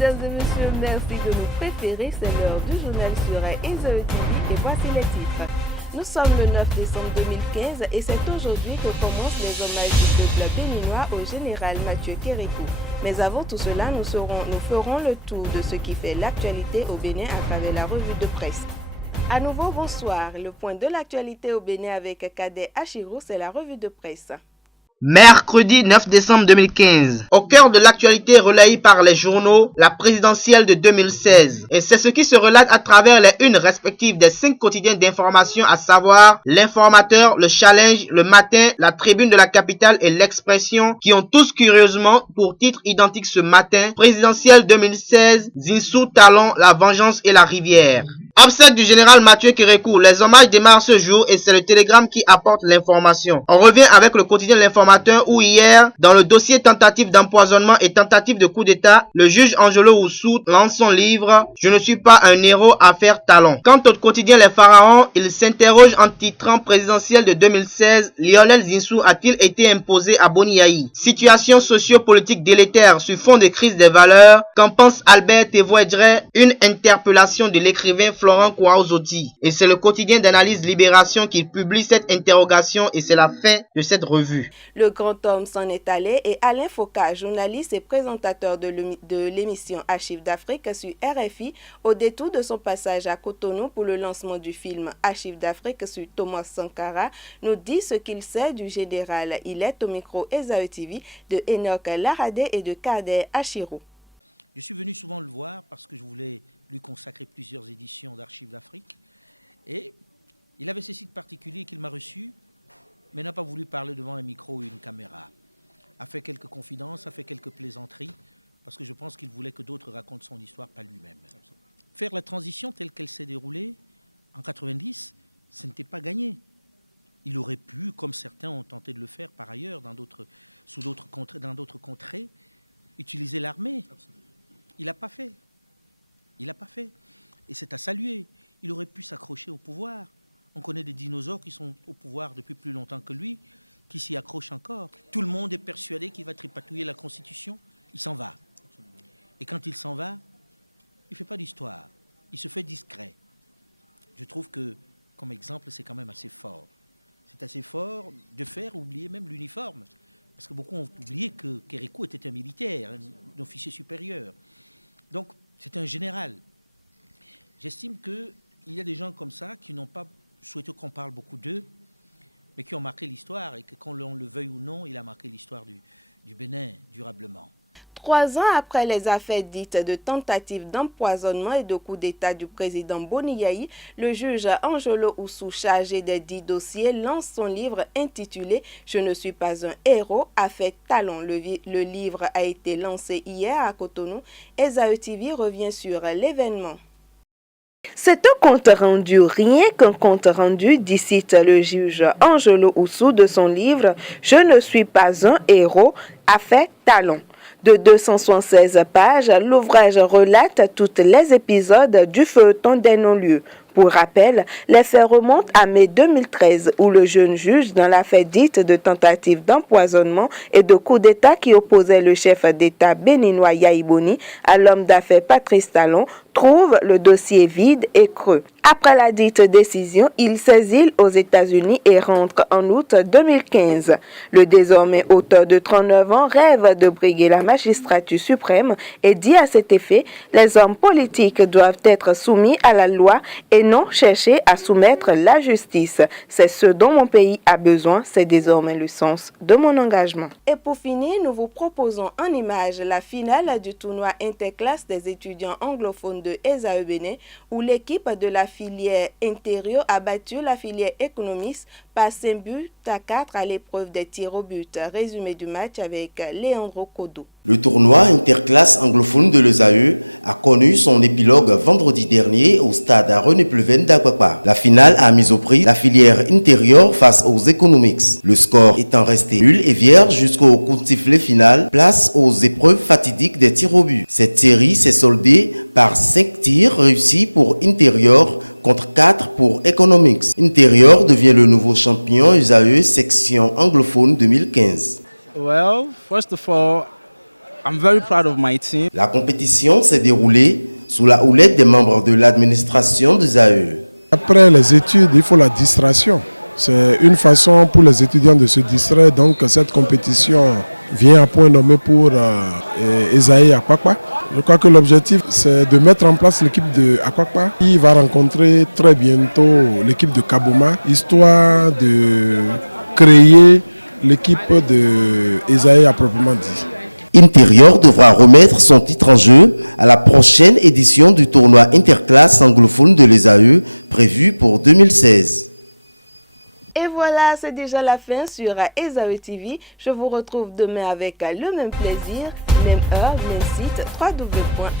Mesdames et messieurs, merci de nous préférer. C'est l'heure du journal sur EZE TV et voici les titres. Nous sommes le 9 décembre 2015 et c'est aujourd'hui que commencent les hommages du peuple béninois au général Mathieu Kérékou. Mais avant tout cela, nous ferons le tour de ce qui fait l'actualité au Bénin à travers la revue de presse. À nouveau, bonsoir. Le point de l'actualité au Bénin avec Cadet Achirou, c'est la revue de presse. Mercredi 9 décembre 2015. Au cœur de l'actualité relayée par les journaux, la présidentielle de 2016. Et c'est ce qui se relate à travers les unes respectives des 5 quotidiens d'information, à savoir l'Informateur, le Challenge, le Matin, la Tribune de la Capitale et l'Expression, qui ont tous curieusement pour titre identique ce matin, présidentielle 2016, Zinsou, Talon, la Vengeance et la Rivière. Obsèque du général Mathieu Kérékou, les hommages démarrent ce jour et c'est le Télégramme qui apporte l'information. On revient avec le quotidien L'Informateur où hier, dans le dossier tentative d'empoisonnement et tentative de coup d'état, le juge Angelo Oussou lance son livre « Je ne suis pas un héros, affaire Talon ». Quant au quotidien Les Pharaons, il s'interroge en titrant présidentielle de 2016, Lionel Zinsou a-t-il été imposé à Boniaï? Situation sociopolitique délétère sur fond de crise des valeurs, qu'en pense Albert Tévoedre? Une interpellation de l'écrivain Florent Kouaouzodi. Et c'est le quotidien d'analyse Libération qui publie cette interrogation et c'est la fin de cette revue. Le grand homme s'en est allé et Alain Foka, journaliste et présentateur de l'émission Archives d'Afrique sur RFI, au détour de son passage à Cotonou pour le lancement du film Archives d'Afrique sur Thomas Sankara, nous dit ce qu'il sait du général. Il est au micro EZE TV de Enoch Laradé et de Kader Achirou. Je suis venu souvent le voir parce que je voulais lui consacrer plusieurs éditions d'Archives d'Afrique. Et il avait ce site particulier qu'il m'a reçu, mais n'a pas voulu parler devant un micro ou une caméra. A fait quelques confidences, a fait quelques plaisanteries, parce que je pense qu'il voulait que d'autres racontent son histoire, pas lui-même. Faire la transition telle qu'elle s'est déroulée en 90, ce n'était pas gagné. Il aurait pu, comme certains ont tenté de le faire par ailleurs, dans d'autres contrées, utiliser l'armée. Il n'a pas fait. Il n'a pas fait. Et c'est à saluer. Il aurait pu s'accrocher au pouvoir. On connaît des dinosaures qui sont au pouvoir depuis plus longtemps que lui, qui s'y accrochent encore. Tout le monde est persuadé qu'il va tripatouiller la Constitution. Il s'en va. Et quand il s'en va, il ne fait pas d'histoire. Il se fait discret. Je trouve que, comme exemple, c'est quand même assez fort. C'est assez fort de faire oublier même l'uniforme. Parce que beaucoup ont oublié que Kérékou était un militaire, un officier supérieur. Donc, c'est un général. J'estime qu'il y a des gens comme ça qui n'ont pas souhaité qu'on parle beaucoup d'eux, mais qui ont marqué l'histoire et que, qu'on le veuille ou non, il a marqué l'histoire du Bénin durablement. 3 ans après les affaires dites de tentative d'empoisonnement et de coup d'état du président Boniaï, le juge Angelo Oussou, chargé des 10 dossiers, lance son livre intitulé « Je ne suis pas un héros, affaire Talon ». Le livre a été lancé hier à Cotonou et EZE TV revient sur l'événement. C'est un compte rendu, rien qu'un compte rendu, dit cite le juge Angelo Oussou de son livre « Je ne suis pas un héros, affaire Talon ». De 276 pages, l'ouvrage relate tous les épisodes du feuilleton des non-lieux. Pour rappel, les faits remontent à mai 2013 où le jeune juge dans l'affaire dite de tentative d'empoisonnement et de coup d'État qui opposait le chef d'État béninois Yahi Boni à l'homme d'affaires Patrice Talon trouve le dossier vide et creux. Après la dite décision, il s'exile aux États-Unis et rentre en août 2015. Le désormais auteur de 39 ans rêve de briguer la magistrature suprême et dit à cet effet « Les hommes politiques doivent être soumis à la loi et non chercher à soumettre la justice. C'est ce dont mon pays a besoin, c'est désormais le sens de mon engagement. » Et pour finir, nous vous proposons en image la finale du tournoi interclasse des étudiants anglophones de EZE Bénin où l'équipe de la filière intérieure a battu la filière économiste par 5 buts à 4 à l'épreuve des tirs au but. Résumé du match avec Leandro Kodo. Le tournoi interclasse anglophone de l'EZE a connu son épilogue vendredi dernier au stade René Pleven d'Akwakwa. La finale a mis au prix la filière intérieure face aux Economics. Le score étant resté nul et vierge jusqu'au coup de sifflet final, place aux épreuves fatidiques des tirs au but. Cette série s'est soldée par 5 tirs réussis pour intérieur contre 4 pour Economics. Intérieur devient le nouveau champion EZE section anglophone 2015. Well, first of all, I'm very proud of my team. La compétition s'est déroulée sous la houlette des membres de l'administration des AE. Après les études, il faut la distraction. C'est une façon pour les étudiants de se distraire. Donc cette compétition vient à point nommé pour Esaïe Akwakpa. Je crois que l'objectif, c'est de mettre en place l'équipe de Akwakpa qui va rencontrer très bientôt l'équipe de Kaboma, histoire de créer l'équipe de Esaïe à proprement dit. Intérieur devra remettre son titre en jeu à la prochaine édition du tournoi interclasse anglophone de l'ESAE prévu pour 2016. Et voilà, c'est déjà la fin sur ESAE TV. Je vous retrouve demain avec le même plaisir, même heure, même site, www.esaetv.com.